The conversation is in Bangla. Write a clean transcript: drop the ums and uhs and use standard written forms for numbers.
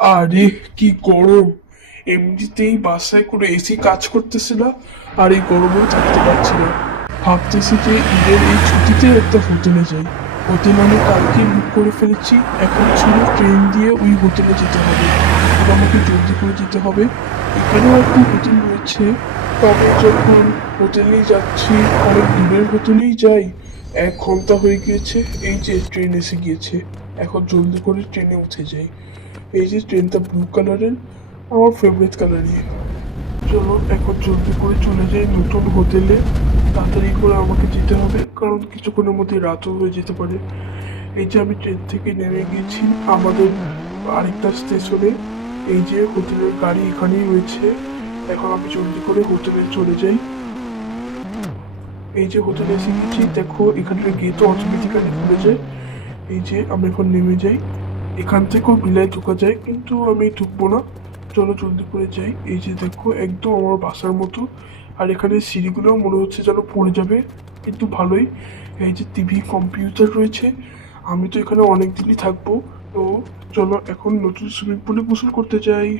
আরে কি গরম! এমনিতেই বাসায় কোনো এসি কাজ করতেছে না, আর এই গরমেও থাকতে পারছি না। ভাবতেছি যে ঈদের এই ছুটিতে একটা হোটেলে যাই। হোটেল আমি কালকে বুক করে ফেলেছি, এখন ছিল ট্রেন দিয়ে ওই হোটেলে যেতে হবে। এখন আমাকে জলদি করে যেতে হবে। এখানেও একটা হোটেল রয়েছে, তবে যখন হোটেলেই যাচ্ছি, অনেক দূরের হোটেলেই যাই। 1 ঘন্টা হয়ে গিয়েছে, এই যে ট্রেন এসে গিয়েছে। এখন জলদি করে ট্রেনে উঠে যাই। এই যে ট্রেনটা ব্লু কালারের, আমার ফেভারিট কালারই। চলো এখন জলদি করে চলে যাই নতুন হোটেলে। তাড়াতাড়ি করে আমাকে যেতে হবে, কারণ কিছুক্ষণের মধ্যে রাতও হয়ে যেতে পারে। এই যে আমি ট্রেন থেকে নেমে গেছি আমাদের আরেকটা স্টেশনে। এই যে হোটেলের গাড়ি এখানেই রয়েছে। এখন আমি জলদি করে হোটেলে চলে যাই। এই যে হোটেলে এসে গেছি, দেখো এখানকার গেটও অটোমেটিক্যালি খুলে যায়। এই যে আমি এখন নেমে যাই। এখান থেকেও ভিলায় ঢোকা যায়, কিন্তু আমি ঢুকবো না। চলো জলদি করে যাই। এই যে দেখো একদম আমার বাসার মতো। আর এখানে সিঁড়িগুলোও মনে হচ্ছে যেন পড়ে যাবে, কিন্তু ভালোই। এই যে টিভি কম্পিউটার রয়েছে। আমি তো এখানে অনেক দিনই থাকবো। তো চলো এখন নতুন সুইমিং পুলে গোসল করতে যাই।